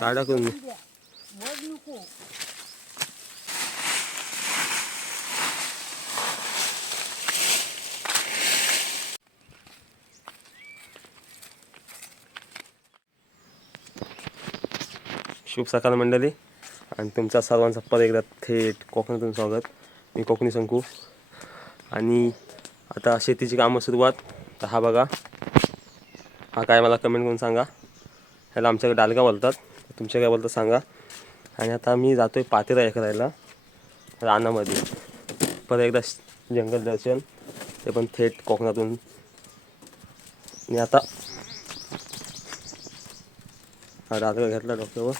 गाडा करून. शुभ सकाळ मंडळी. आणि तुमचा सर्वांचा पर एकदा थेट कोकणातून स्वागत. मी कोकणी शंकू. आणि आता शेतीची कामं सुरुवात. तर हा बघा. हा काय मला कमेंट करून सांगा. ह्याला आमच्याकडे डालगा बोलतात. तुमच्या काय बोलतात सांगा. आणि आता मी जातो आहे पातेरा करायला रानामध्ये. परत एकदा जंगल दर्शन ते पण थेट कोकणातून. आणि आता हा रात्र घेतला डॉक्टरवर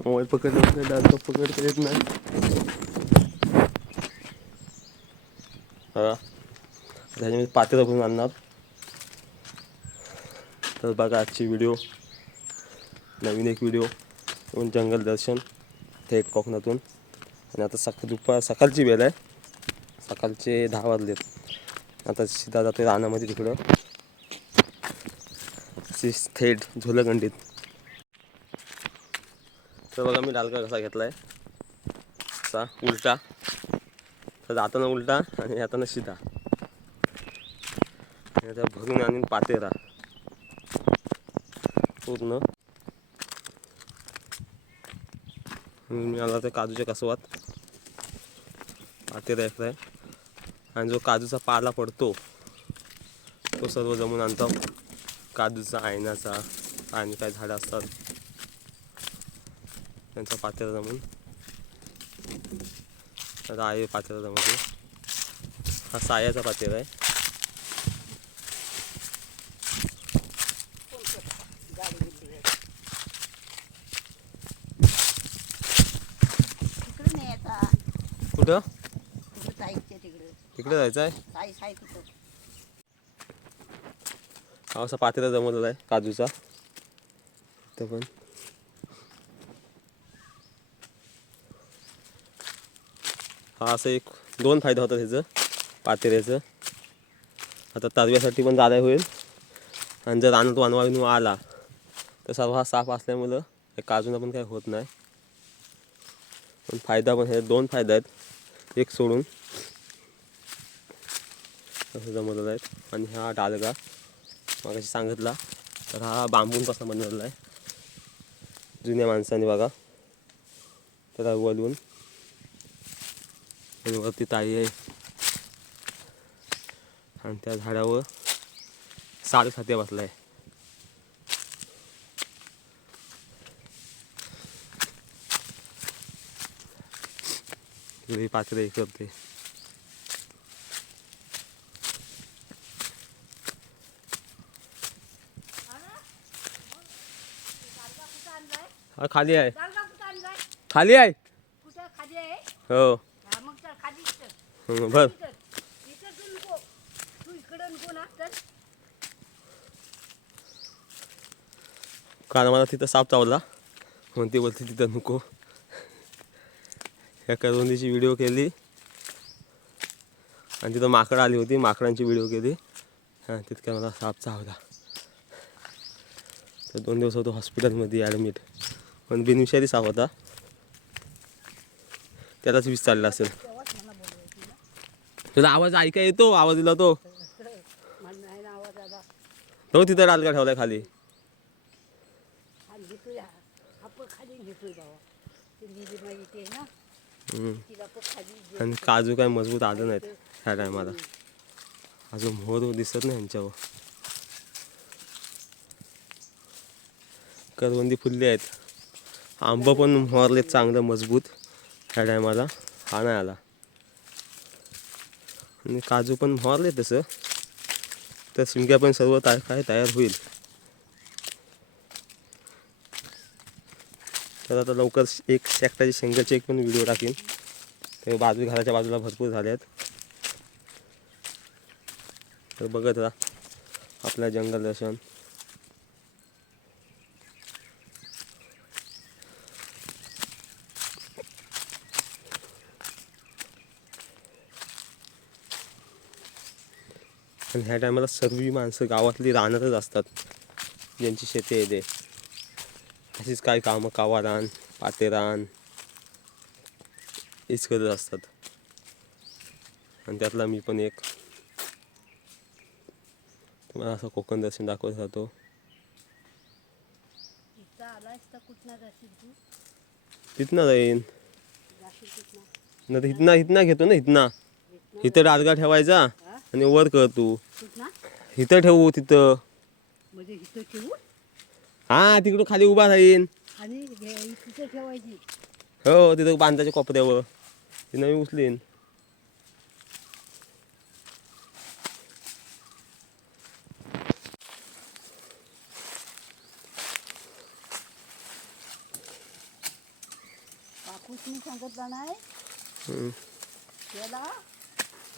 मोबाईल पकडलं डान्स पकडता येत नाही. हा. त्याच्यामध्ये पातेलं पण आणणार. तर बघा आजची व्हिडिओ नवीन एक व्हिडिओ जंगल दर्शन. थेट कोकणातून. आणि आता सकाळ दुपार सकाळची वेळ आहे. सकाळचे दहा वाजलेत. आता सीधा जातो रानामध्ये तिकडं. सी- थेट झोलगंडीत. तर बघा मी डालका कसा घेतला आहे असा उलटा. तर जाताना उलटा आणि येताना सीधा. आणि आता भरून आणि पातेरा. पूर्ण. मी आला तर काजूच्या कसवात. पातेरा आहे. आणि जो काजूचा पाला पडतो तो सर्व जमून आणतो. काजूचा आयनाचा आणि काय झाडं असतात. त्यांचा पातेरा जमून. आता आहे पातेरा जमवतो हा सायाचा पातेरा आहे. कुठं? तिकडे. जायचं आहे? हा असा पातेरा जमवलेला आहे काजूचा. इथं पण. हा असं एक दोन फायदा होतात ह्याचं पातेऱ्याचं. आता तारव्यासाठी पण जादा होईल. आणि जर रानात वानवा आला तर सर्व हा साफ असल्यामुळं हे काजूला पण काही होत नाही. पण फायदा पण हे दोन फायदा आहेत एक सोडून. असं जमवलेलं आहे. आणि हा डालगा मगाशी सांगितला तर हा बांबूंपासून बनवलेला आहे. जुन्या माणसाने बघा. त्याला वलवून वरती ताई आहे. आणि त्या झाडावर साल खात्या बसला आहे इकडे हे करते. हा खाली आहे. खाली आहे? हो हा, मग चल खाली इथं. हं, बर. कारण मला तिथं साप चावला. म्हणून ती बोलते तिथं नको. ह्या करवंदीची व्हिडिओ केली. आणि तिथं माकडं आली होती माकडांची व्हिडिओ केली. हां तितक्या मला साप चावला. तर दोन दिवस होतो हॉस्पिटलमध्ये ॲडमिट पण बिनविषारी साप होता. त्यालाच विष चालला असेल. तुला आवाज ऐका येतो आवाज दिला तो. तो तिथं डालका ठेवलाय खाली. आणि काजू काय मजबूत आलं नाहीत ह्या टायमाला अजून मोहर दिसत नाही यांच्यावर. करवंदी फुलली आहेत. आंबं पण मोहरलेत चांगलं मजबूत ह्या टायमाला हा नाही आला. आणि काजू पण मोहरले तसं. तर शिमक्या पण सर्व ता काय तयार होईल. तर आता लवकर एक शेकटाची शेंगाचे एक पण व्हिडिओ टाकेन. ते बाजू घराच्या बाजूला भरपूर झाले आहेत. तर बघत राहा. आपल्या जंगल दर्शन. आणि ह्या टायमाला सर्व माणसं गावातली राहणारच असतात. ज्यांची शेती आहे ते. अशीच काही कामं कावा रान पाते रान हेच करत असतात. आणि त्यातला मी पण एक. तुम्हाला असं कोकण दर्शन दाखवत राहतो. तिथनं जाईन. नाही तर इथना इथना घेतो ना इथना. इथं डालगा ठेवायचा. आणि वर कर तू. इथं ठेवू तिथं. म्हणजे हा तिकडं खाली उभा राहीन. हे तिथं हो बांधाच्या कोपऱ्यावर. ती नवी उचलीन. सांगितलं नाही?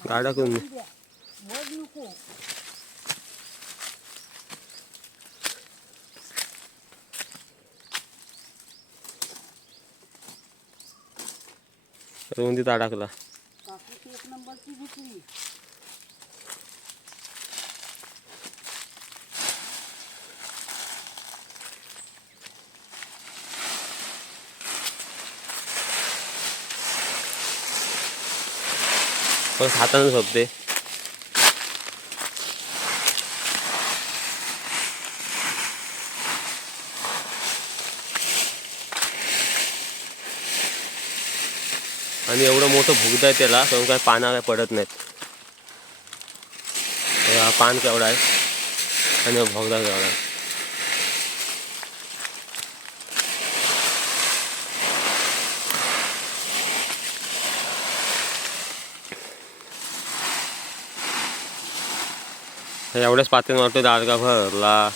गाडा करून वर नको. रुंदीत अडकला. कापूस एक नंबरची घेतली. पण हाताने झोपते. आणि एवढं मोठं भुगत आहे त्याला पण काय पाना काय पडत नाहीत. हा पान केवढा आहे. आणि भोगदा केवढा आहे. एवढ्याच पातळीवर वाटतो दाडगा भरला.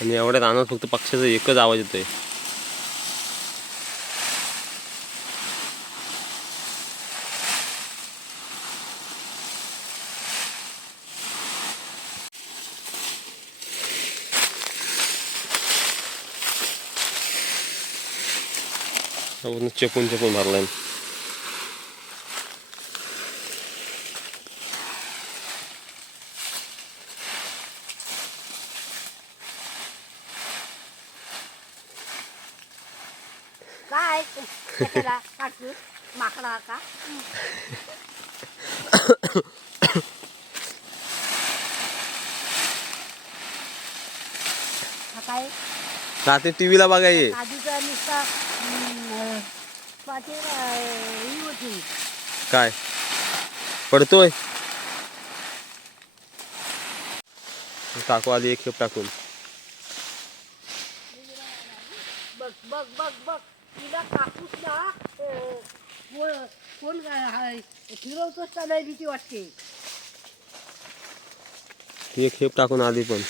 आणि एवढ्या रानात फक्त पक्ष्याचा एकच आवाज येतोय. पूर्ण चेपून चेपून भरलाय. काढतो माकडा का? काय? रात्री टी व्हीला बघाय आधीचा नुसता हम्म, पाठी होती. काय? पडतोय? काकू आली एक खेप टाकून. बघ बघ बघ बघ. तिला कापूसला कोण फिरवतोच का नाही भीती वाटते? ती एक खेप टाकून आली पण?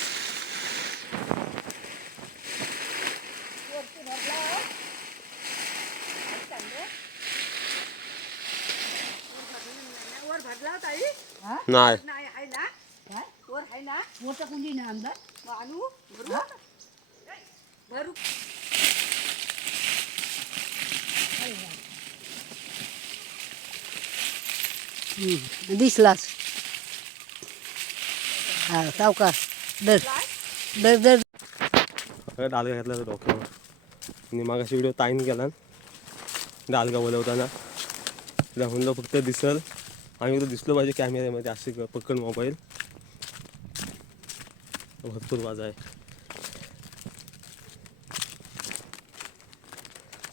हा? नाही. नाही आहे ना. काय? वर आहे ना. मोठा कुंडी ना आणू भरू. भरू. दिसलास हा का दर दर दर. डालगा घातला डॉक्टर डोक्यावर. आणि मागाशी व्हिडिओ ताईन केला. डालगा बोलवताना. तिला म्हणलं फक्त दिसल. आम्ही तर दिसलो पाहिजे कॅमेऱ्यामध्ये असे पक्कन मोबाईल भरपूर वाज आहे.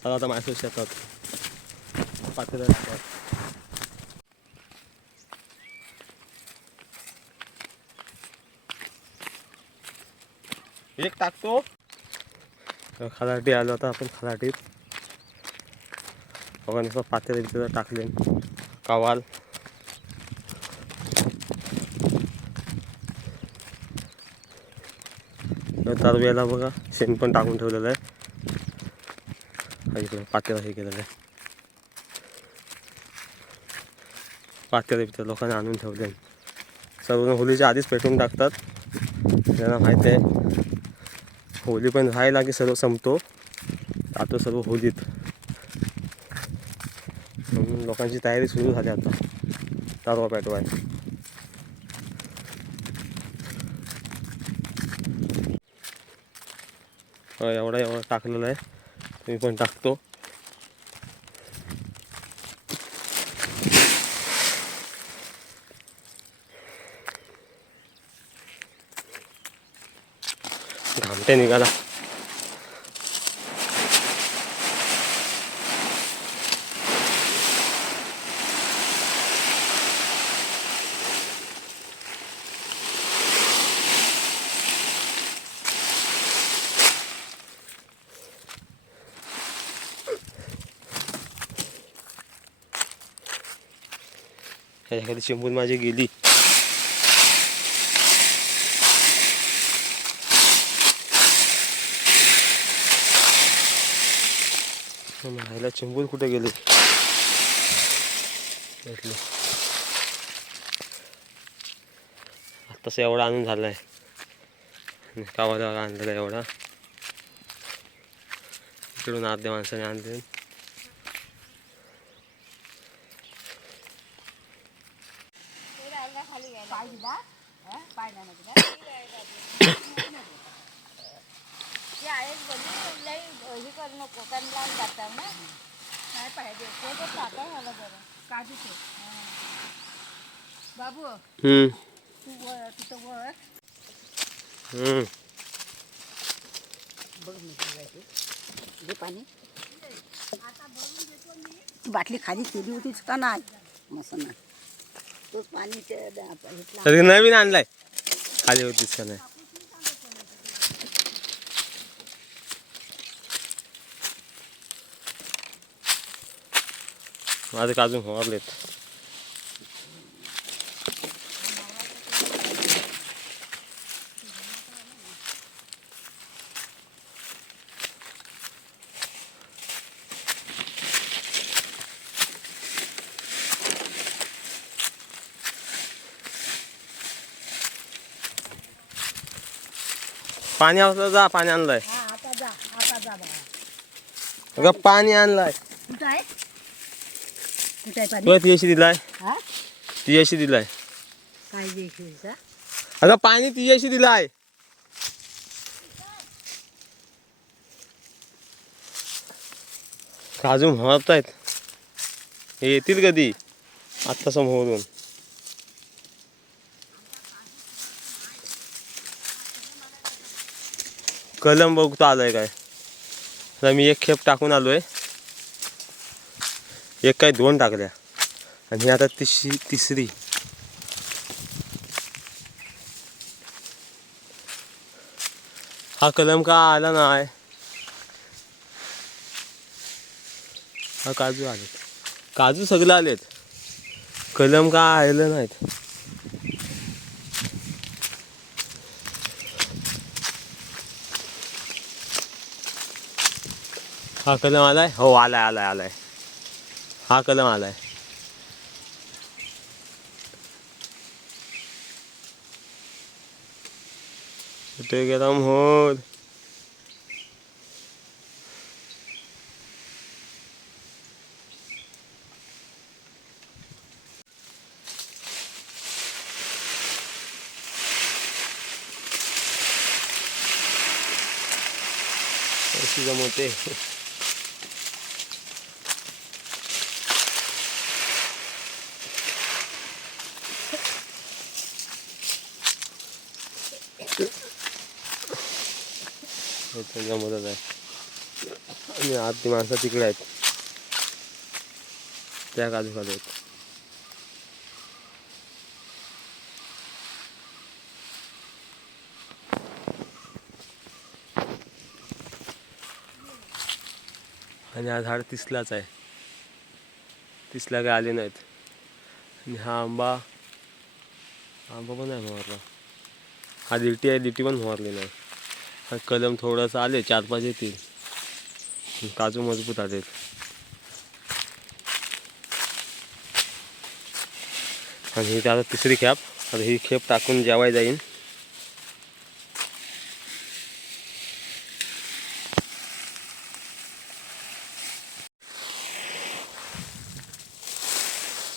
चला आता माझ्या शेतात. पातेला एक टाकतो. खलाटी आलो आता आपण खलाटीत. बघा असं पातेला तिथं टाकले. कवाल. तरवेला बघा शेण पण टाकून ठेवलेलं आहे. हा इकडं पातेला हे केलेलं आहे. पातेला बितेला लोकांनी आणून ठेवले. सर्वजण होलीच्या आधीच पेटवून टाकतात. त्यांना माहिती आहे. होली पण राहायला की सर्व संपतो. आता सर्व होलीत. म्हणून लोकांची तयारी सुरू झाली आता. तारवा पेटवाय एवढा एवढा टाकलेला आहे. मी पण टाकतो. घामटे निघाला ह्याच्याकडे चिंबून माझी गेली राहायला चिंबून कुठे गेले? भेटले. आत्ताच एवढा आणून झाला आहे गावाला आणलेला एवढा. इकडून अर्ध्या माणसाने आणले पाय दिला हा? पाय नाही ना दिला? ते आहेच बोलली लई हे करू नको कारण लावून जातात ना नाही पाहिजे ते तर टाका झालं बरं काजूचे बाबू. हम्म, तू वर तिथं वर हम्म. बघ मी घे पाणी ती. बाटली खाली केली होतीच का नाही. मस्त तोच पाणी ते द- इथला तरी नवीन आणलाय. खाली होतीच का नाही. माझे काजू फवारलेत पाणी आवलं जा पाणी आणलंय. हा आता जा आता जा बाबा अगं पाणी आणलंय. कुठं आहे? कुठं आहे पाणी? तुला ती अशी दिलाय. हा? ती अशी दिलाय. काय द्यायची अगं पाणी ती अशी दिलाय. काजू म्हणतायत हे येतील कधी? आत्ता समोरून. कलम बघतो आलाय काय. आता मी एक खेप टाकून आलो आहे एक काय दोन टाकल्या. आणि आता तिसरी तिसरी. हा कलम का आला नाही. हा काजू आले काजू सगळं आलेत. कलम का आलं नाहीत. हा कलम आलाय? हो आलाय आलाय आलाय. हा कलम आलाय. कुठे गेला मोर? कशी जमवते. हो, इथं जमतच आहे. आणि आधी माणसं तिकडे आहेत. त्या काजू आहेत. आणि हा झाड तिसलाच आहे. तिसला काय आले नाहीत. आणि हा आंबा आंबा पण आहे मोहरला हा दिटी आहे दिटी पण मोहरली नाही. हा कलम थोडासा आले चार पाच येतील. काजू मजबूत आले आणि ही आता तिसरी खेप. आता ही खेप टाकून जेवाय जाईन.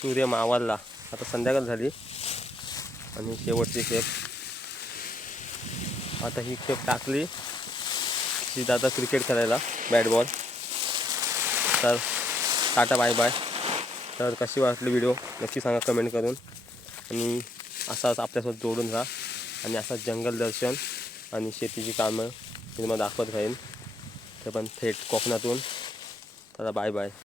सूर्य मावळला. आता संध्याकाळ झाली. आणि शेवटची खेप. आता ही खेप टाकली. सीधा आता क्रिकेट खेळायला बॅट बॉल तर टाटा बाय बाय तर कशी वाटली व्हिडिओ नक्की सांगा कमेंट करून. आणि असाच आपल्यासोबत जोडून राहा. आणि असाच जंगल दर्शन आणि शेतीची कामं मी तुम्हाला दाखवत राहीन. ते पण थेट कोकणातून. तर बाय बाय